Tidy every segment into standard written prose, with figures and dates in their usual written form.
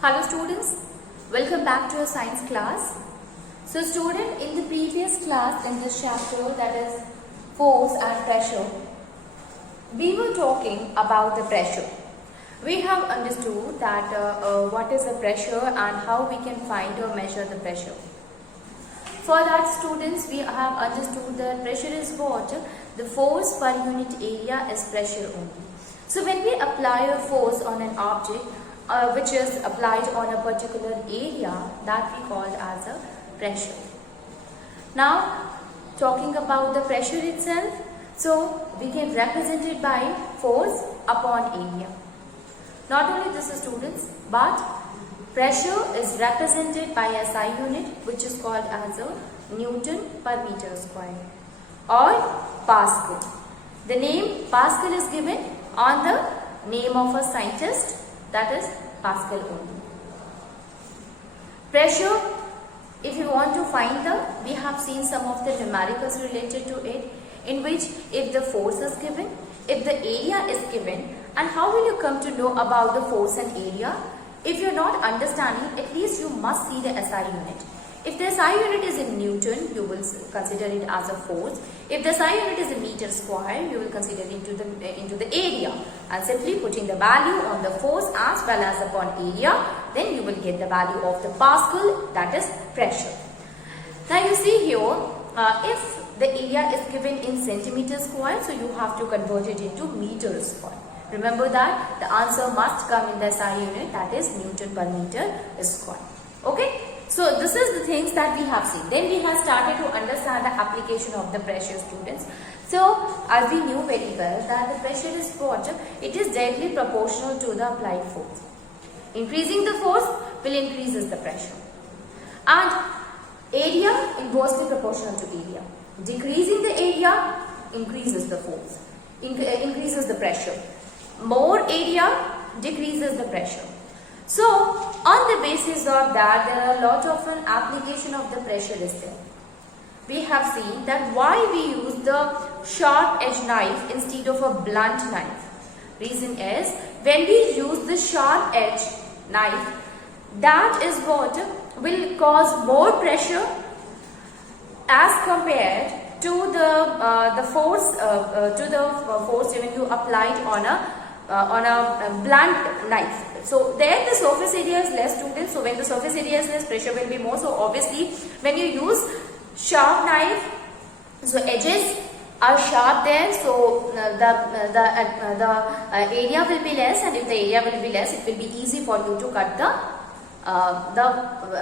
Hello students, welcome back to your science class. So student, in the previous class in this chapter, that is force and pressure, we were talking about the pressure. We have understood that what is the pressure and how we can find or measure the pressure. For that students, we have understood that pressure is what? The force per unit area is pressure only. So when we apply a force on an object, which is applied on a particular area, that we call as a pressure. Now talking about the pressure itself, so we can represent it by force upon area. Not only this students, but pressure is represented by SI unit, which is called as a Newton per meter square or Pascal. The name Pascal is given on the name of a scientist, that is Pascal only. Pressure, if you want to find we have seen some of the numericals related to it, in which if the force is given, if the area is given, and how will you come to know about the force and area? If you are not understanding, at least you must see the SI unit. If the SI unit is in Newton, you will consider it as a force. If the SI unit is in meter square, you will consider it into the area, and simply putting the value on the force as well as upon area, then you will get the value of the Pascal, that is pressure. Now you see here, if the area is given in centimeter square, so you have to convert it into meter square. Remember that the answer must come in the SI unit, that is Newton per meter square. Okay. So this is the things that we have seen. Then we have started to understand the application of the pressure, students. So as we knew very well that the pressure is what? It is directly proportional to the applied force. Increasing the force will increases the pressure. And area inversely proportional to area. Decreasing the area increases the force, increases the pressure. More area decreases the pressure. So on the basis of that, there are a lot of an application of the pressure is there. We have seen that why we use the sharp edge knife instead of a blunt knife. Reason is, when we use the sharp edge knife, that is what will cause more pressure as compared to the force when you apply it on a blunt knife. So there the surface area is less, students. So when the surface area is less, pressure will be more. So obviously when you use sharp knife, so edges are sharp there, so the area will be less, and if the area will be less, it will be easy for you to cut the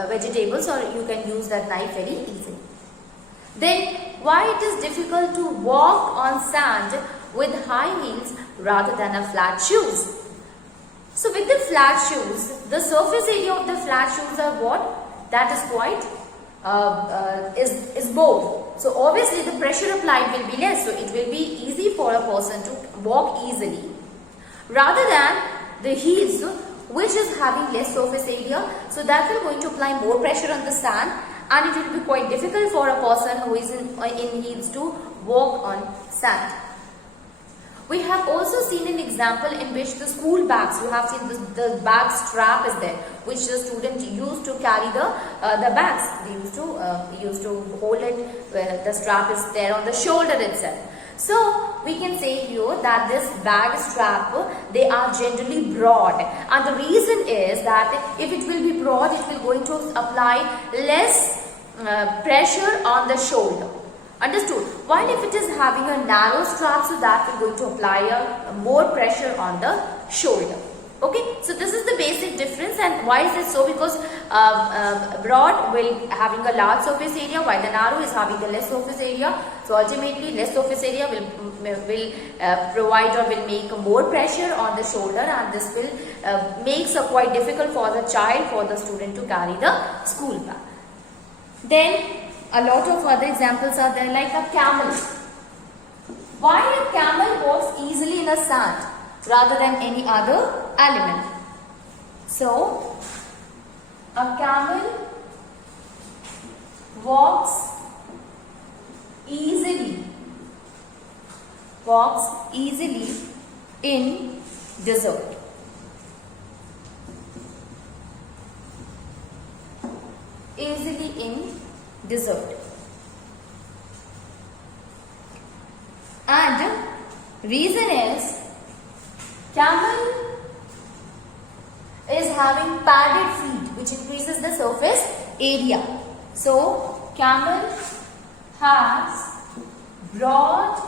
vegetables, or you can use that knife very easily. Then why it is difficult to walk on sand with high heels rather than a flat shoes? So with the flat shoes, the surface area of the flat shoes are what? That is quite is more. So obviously the pressure applied will be less. So it will be easy for a person to walk easily, rather than the heels, which is having less surface area. So that will going to apply more pressure on the sand, and it will be quite difficult for a person who is in heels to walk on sand. We have also seen an example in which the school bags, you have seen the bag strap is there, which the student used to carry the bags. They used to hold it, the strap is there on the shoulder itself. So we can say here that this bag strap, they are generally broad, and the reason is that if it will be broad, it will going to apply less pressure on the shoulder. Understood? While if it is having a narrow strap, so that will going to apply a more pressure on the shoulder. Okay, so this is the basic difference. And why is it so? Because broad will having a large surface area, while the narrow is having the less surface area. So ultimately less surface area will provide or will make more pressure on the shoulder, and this will makes it quite difficult for the child, for the student to carry the school bag. Then a lot of other examples are there, like a camel. Why a camel walks easily in a sand rather than any other animal? So a camel walks easily in desert. easily in desert. And reason is camel is having padded feet which increases the surface area. So camel has broad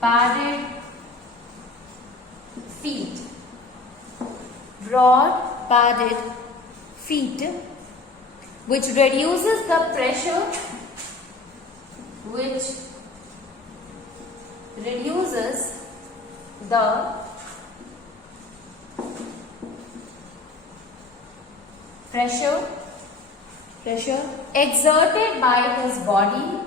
padded feet. Broad padded feet which reduces the pressure, which reduces the pressure exerted by his body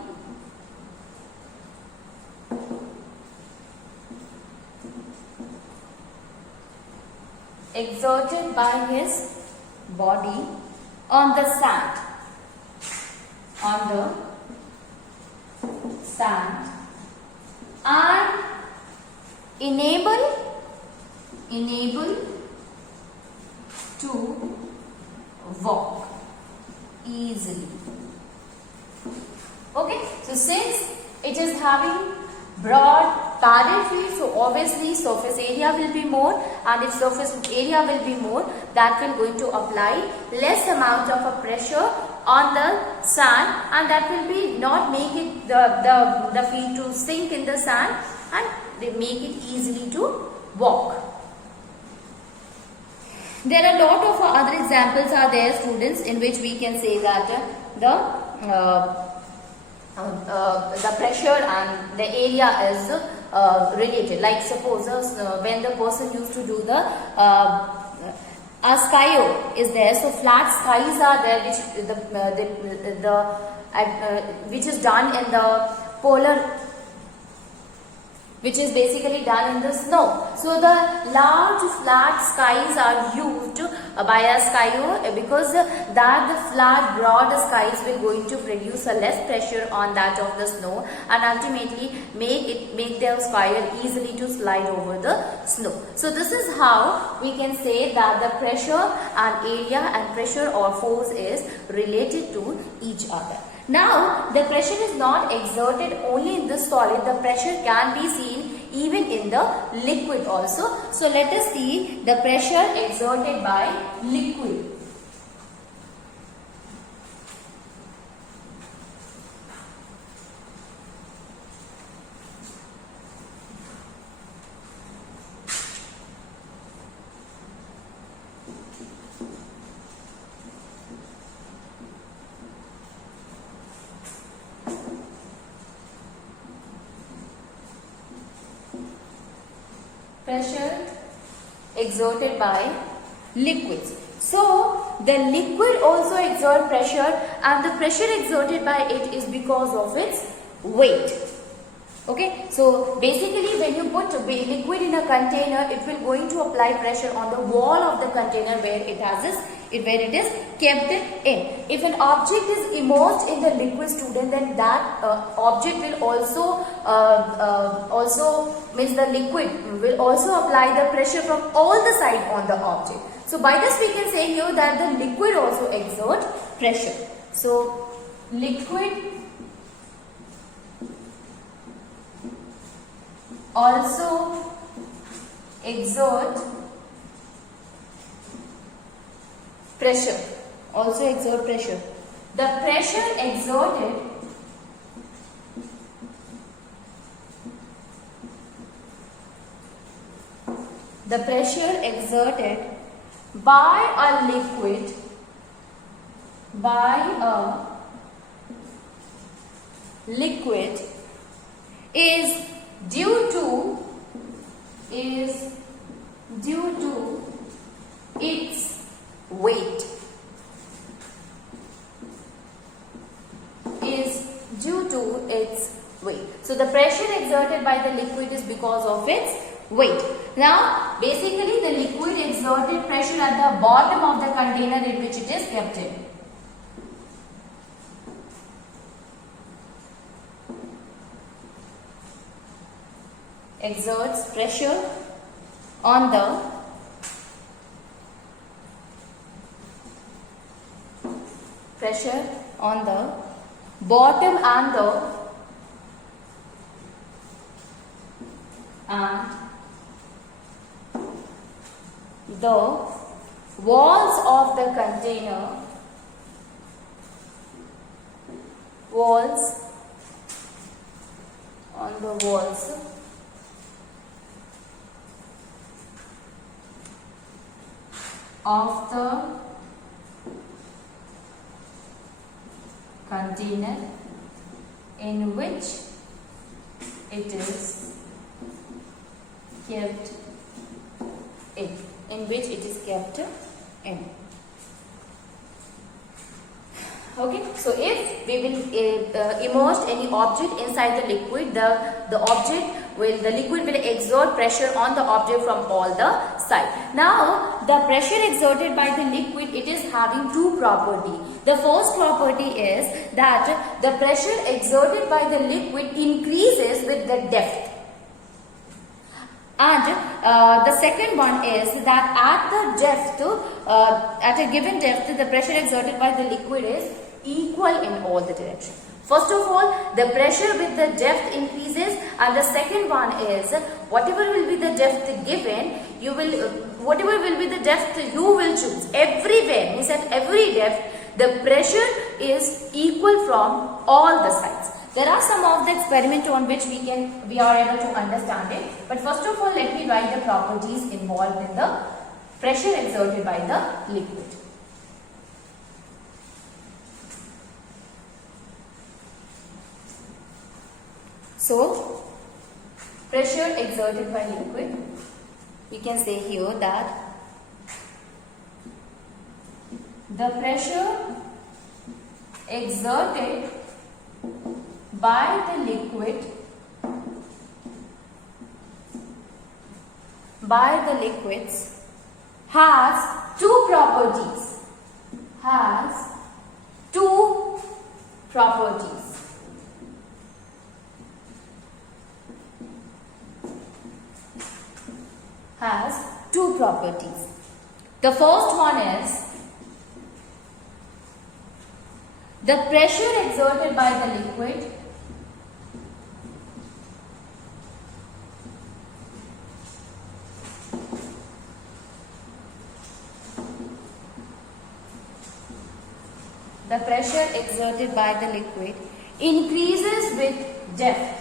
on the sand, and enable to walk easily. Okay, so since it is having broad padded feet, so obviously surface area will be more, and if surface area will be more, that will going to apply less amount of a pressure on the sand, and that will be not make it the feet to sink in the sand, and they make it easily to walk. There are a lot of other examples are there, students, in which we can say that the pressure and the area is related. Like suppose when the person used to do the skyo is there, so flat skies are there, which is done in the polar, which is basically done in the snow. So the large flat skies are used by a skyer because that the flat broad skies will going to produce a less pressure on that of the snow, and ultimately make the skyer easily to slide over the snow. So this is how we can say that the pressure and area and pressure or force is related to each other. Now, the pressure is not exerted only in the solid, the pressure can be seen even in the liquid also. So, let us see the pressure exerted by liquid. Pressure exerted by liquids. So, the liquid also exert pressure, and the pressure exerted by it is because of its weight. Okay, so basically when you put liquid in a container, it will going to apply pressure on the wall of the container where it is kept in. If an object is immersed in the liquid, student, then that object will also means the liquid will also apply the pressure from all the side on the object. So by this we can say here that the liquid also exert pressure. So liquid also exert pressure. The pressure exerted by a liquid is due to its weight. So the pressure exerted by the liquid is because of its weight. Now basically the liquid exerted pressure at the bottom of the container in which it is kept in. Exerts pressure on the pressure on the bottom and the walls of the container, walls on the walls of the container in which it is kept in which it is kept in. Okay, so if we will immerse any object inside the liquid, the liquid will exert pressure on the object from all the sides. Now, the pressure exerted by the liquid, it is having two properties. The first property is that the pressure exerted by the liquid increases with the depth. And the second one is that at the depth, at a given depth, the pressure exerted by the liquid is equal in all the directions. First of all, the pressure with the depth increases, and the second one is whatever will be the depth given, whatever will be the depth you will choose. Everywhere, means at every depth, the pressure is equal from all the sides. There are some of the experiments on which we are able to understand it. But first of all, let me write the properties involved in the pressure exerted by the liquid. So, pressure exerted by liquid, we can say here that the pressure exerted by the liquids has two properties. The first one is the pressure exerted by the liquid increases with depth.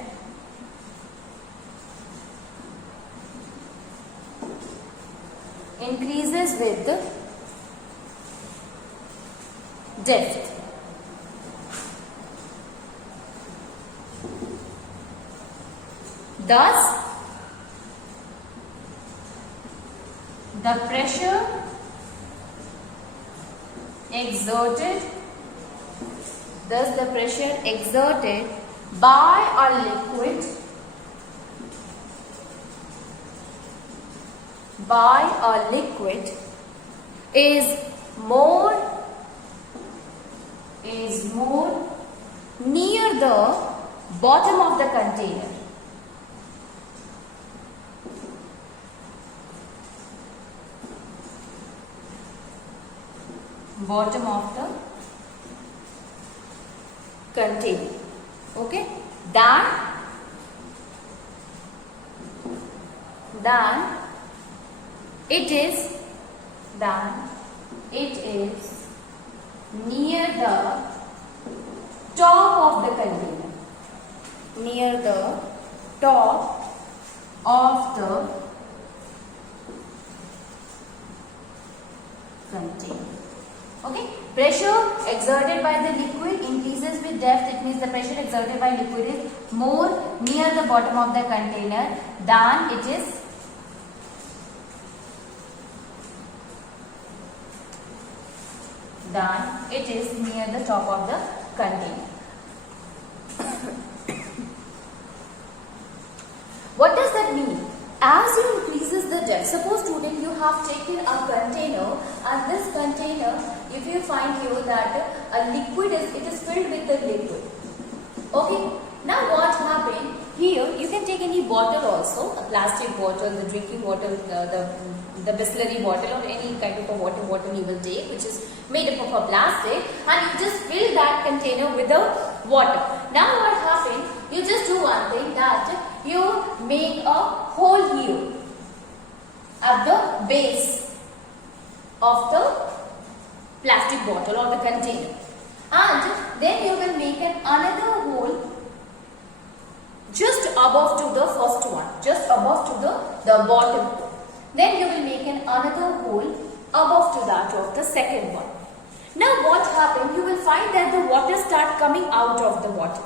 Thus, the pressure exerted by a liquid is more near the bottom of the container. Okay, than it is near the top of the container. Okay, pressure exerted by the liquid increases with depth. It means the pressure exerted by liquid is more near the bottom of the container than it is near the top of the container. What does that mean? As you increases the depth, suppose student you have taken a container, and this container, if you find here that a liquid is filled with the liquid. Okay, now what happened here? You can take any bottle also, a plastic bottle, the drinking water, the the Bisleri bottle or any kind of a water bottle you will take, which is made up of a plastic, and you just fill that container with the water. Now what happens, you just do one thing, that you make a hole here at the base of the plastic bottle or the container, and then you will make another hole just above to the first one, just above to the bottom. Then you will make another hole above to that of the second one. Now what happens, you will find that the water start coming out of the water.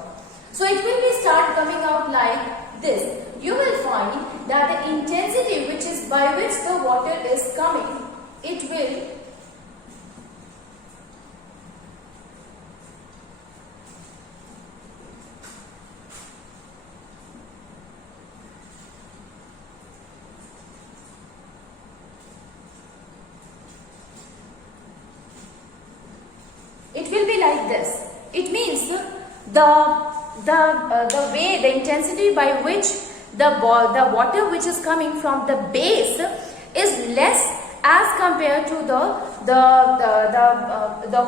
So it will be start coming out like this. You will find that the intensity which is by which the water is coming, it will be like this. It means the way, the intensity by which the water which is coming from the base is less as compared to the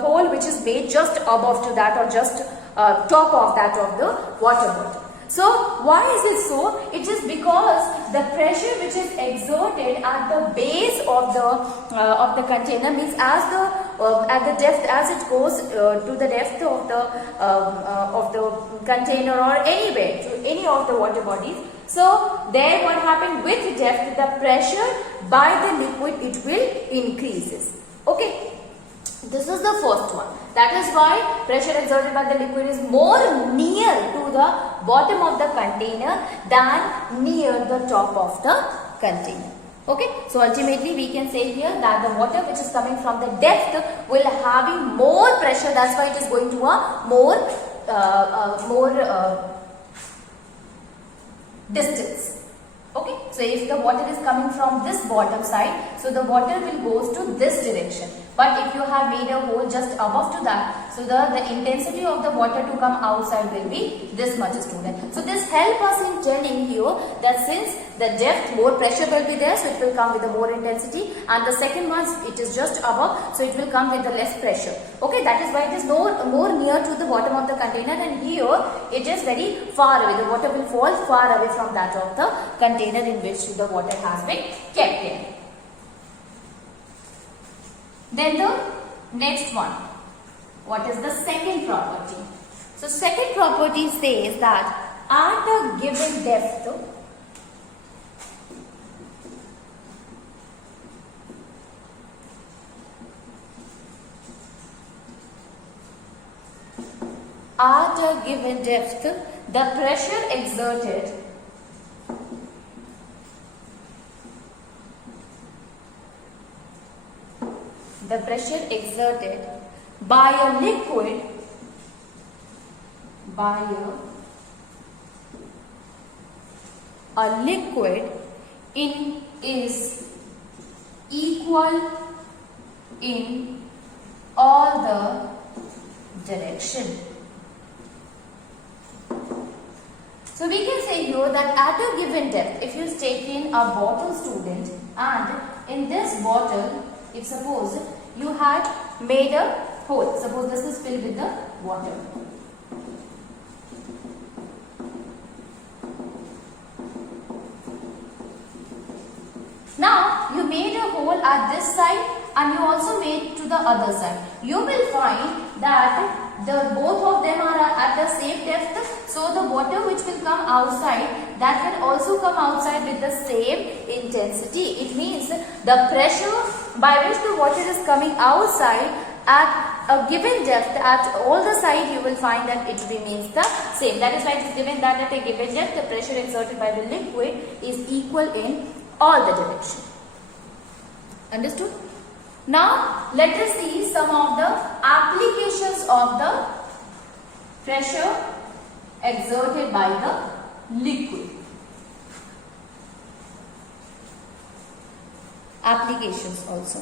hole which is made just above to that or just top of that of the water bottle. So why is it so? It is because the pressure which is exerted at the base of the container, means at the depth, as it goes to the depth of the container or anywhere to any of the water bodies. So there what happened, with depth the pressure by the liquid it will increases. Okay. This is the first one. That is why pressure exerted by the liquid is more near to the bottom of the container than near the top of the container. Okay. So ultimately we can say here that the water which is coming from the depth will having more pressure. That's why it is going to a more distance. Okay, so if the water is coming from this bottom side, so the water will goes to this direction. But if you have made a hole just above to that, so the intensity of the water to come outside will be this much, student. So this help us in telling you that since the depth, more pressure will be there, so it will come with a more intensity, and the second one it is just above, so it will come with the less pressure. Okay, that is why it is more near to the bottom of the container, and here it is very far away. The water will fall far away from that of the container in which the water has been kept in. Then the next one, what is the second property? So second property says that at a given depth, the pressure exerted by a liquid is equal in all the direction. So we can say here that at a given depth, if you take in a bottle, student, and in this bottle, if suppose you had made a hole, suppose this is filled with the water. Now you made a hole at this side and you also made to the other side. You will find that both of them are at the same depth, so the water which will come outside, that will also come outside with the same intensity. It means the pressure by which the water is coming outside at a given depth, at all the side, you will find that it remains the same. That is why it is given that at a given depth, the pressure exerted by the liquid is equal in all the direction. Understood? Now let us see some of the applications of the pressure exerted by the liquid. Applications also.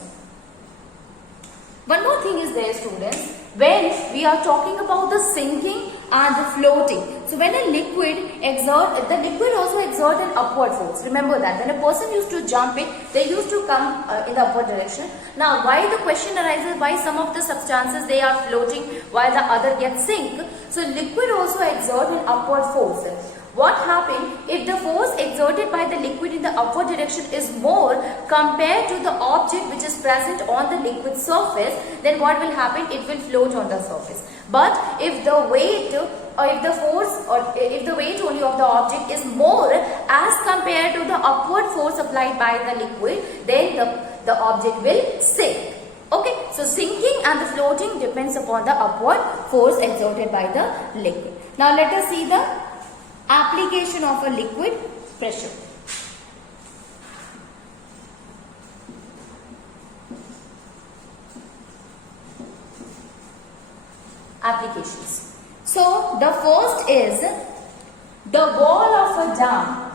One more thing is there, students. When we are talking about the sinking and floating. So when a liquid the liquid also exert an upward force. Remember that when a person used to jump it, they used to come in the upward direction. Now why the question arises, why some of the substances they are floating while the other gets sink? So liquid also exert an upward force. What happens if the force exerted by the liquid in the upward direction is more compared to the object which is present on the liquid surface? Then what will happen? It will float on the surface. But if the weight or if the force or if the weight only of the object is more as compared to the upward force applied by the liquid, then the object will sink. Okay, so sinking and the floating depends upon the upward force exerted by the liquid. Now let us see the application of a liquid pressure. Applications. So the first is the wall of a dam.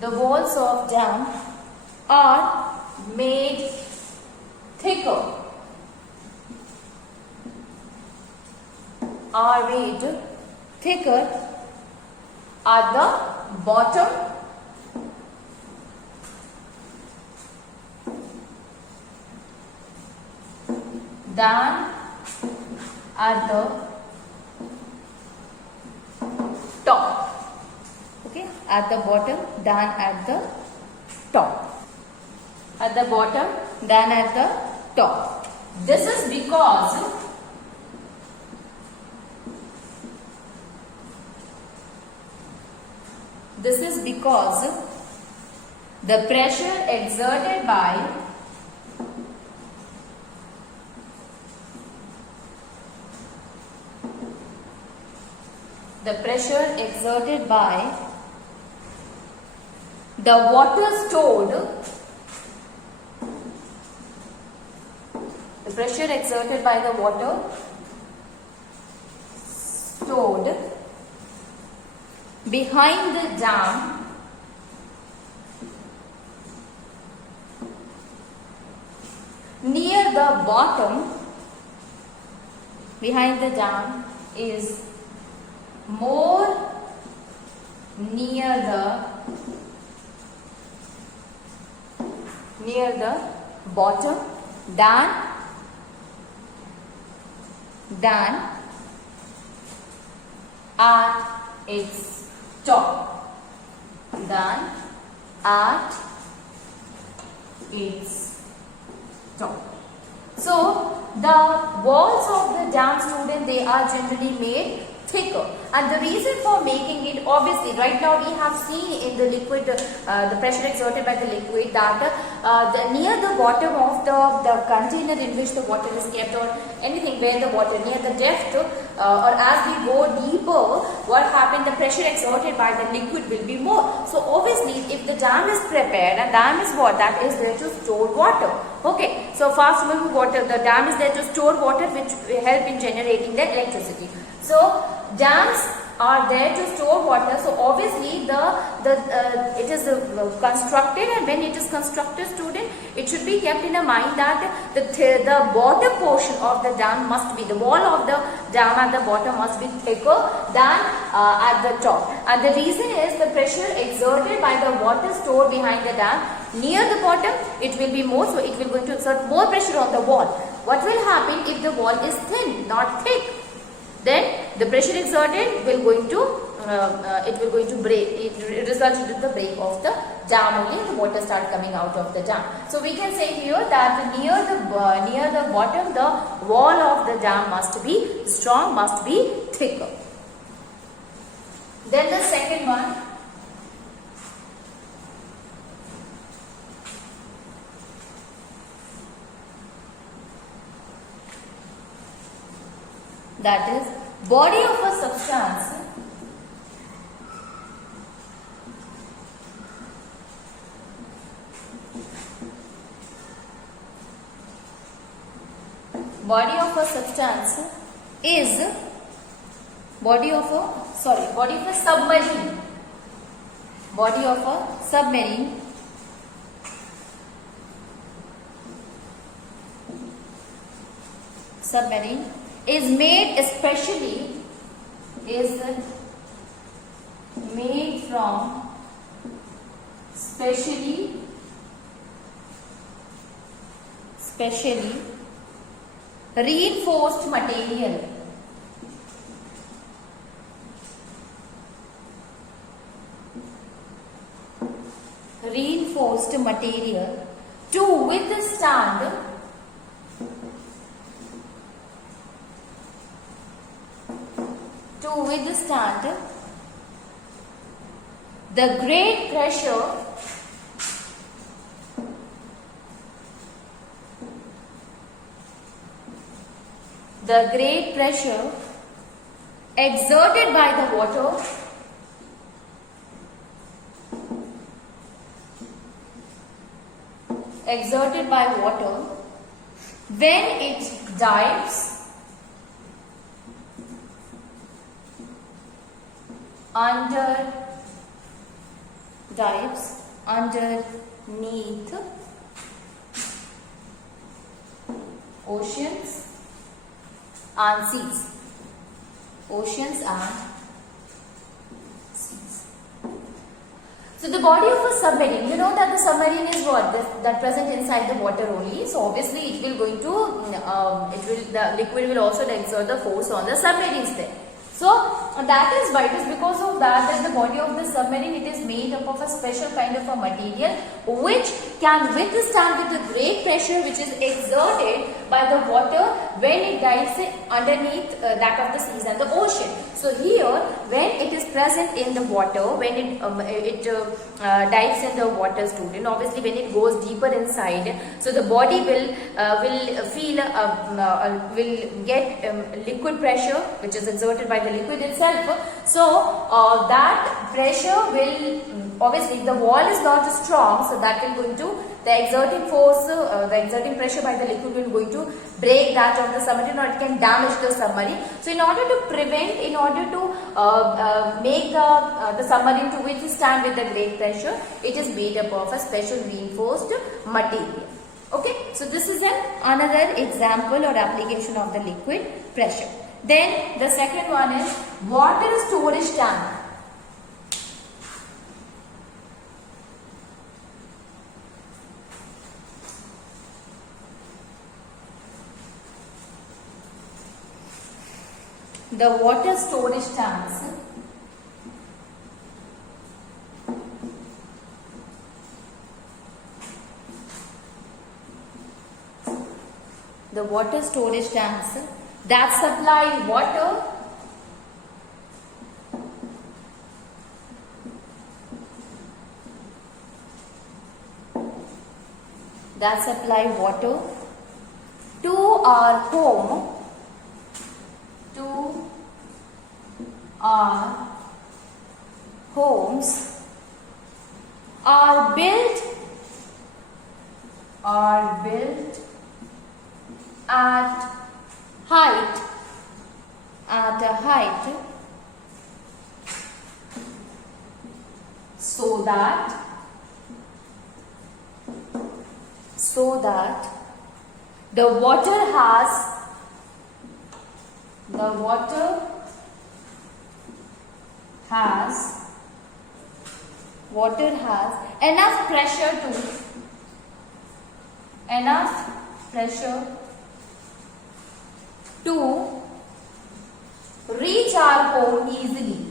The walls of dam are made thicker, at the bottom than at the top. Okay, at the bottom than at the top. At the bottom than at the top. This is because the pressure exerted by the water stored behind the dam near the bottom is more near the bottom than at its top. So the walls of the dam, student, they are generally made thicker, and the reason for making it, obviously right now we have seen in the liquid the pressure exerted by the liquid that near the bottom of the container in which the water is kept, or anything where the water near the depth or as we go deeper, what happened, the pressure exerted by the liquid will be more. So obviously if the dam is prepared, and dam is what, that is there to store water. Okay, so fast moving water, the dam is there to store water which will help in generating the electricity. So dams are there to store water. So obviously it is constructed, and when it is constructed, student, it should be kept in a mind that the bottom portion of the dam must be, the wall of the dam at the bottom must be thicker than at the top. And the reason is the pressure exerted by the water stored behind the dam near the bottom, it will be more, so it will going to exert more pressure on the wall. What will happen if the wall is thin, not thick? Then the pressure exerted will going to break. It results into the break of the dam only, and the water start coming out of the dam. So we can say here that near the bottom, the wall of the dam must be strong, must be thicker. Then the second one, that is body of a substance is body of a submarine submarine is made from specially reinforced material. Reinforced material to withstand the great pressure exerted by the water when it dives underneath oceans and seas. So the body of a submarine, you know that the submarine is what? That present inside the water only. So obviously it will going to, the liquid will also exert the force on the submarines there. So that is why, it is because of that the body of the submarine, it is made up of a special kind of a material which can withstand with the great pressure which is exerted by the water when it dives underneath that of the seas and the ocean. So here, when it is present in the water, when it dives in the water, student, obviously when it goes deeper inside, so the body will get liquid pressure which is exerted by the liquid itself. So that pressure will, obviously the wall is not strong, so that will going to, the exerting force, the exerting pressure by the liquid will going to break that of the submarine, or it can damage the submarine. So in order to prevent, in order to make the submarine to withstand with the great pressure, it is made up of a special reinforced material. Okay, so this is another example or application of the liquid pressure. Then the second one is water storage tank. The water storage tanks that supply water to our home, our homes are built at a height so that the water has enough pressure to reach our home easily.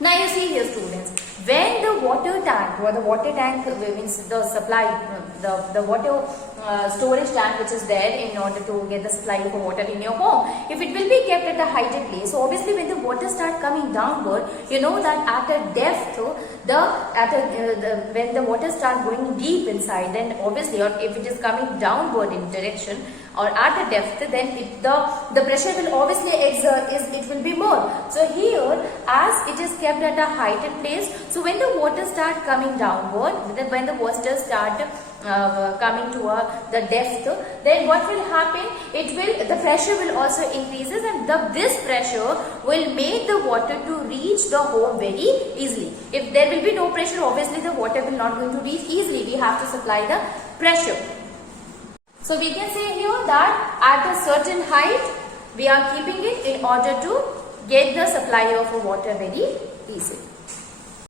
Now you see here, students, when the water tank, or the water tank means the supply, the water storage tank which is there in order to get the supply of water in your home, if it will be kept at a heighted place, so obviously when the water start coming downward, you know that at a depth, when the water start going deep inside, then obviously, or if it is coming downward in direction or at a depth, then the pressure will obviously it will be more. So here, as it is kept at a heighted place, so when the water start coming downward, when the water start coming to the depth, then what will happen? The pressure will also increases, and this pressure will make the water to reach the home very easily. If there will be no pressure, obviously the water will not going to reach easily. We have to supply the pressure. So we can say here that at a certain height we are keeping it in order to get the supply of water very easily.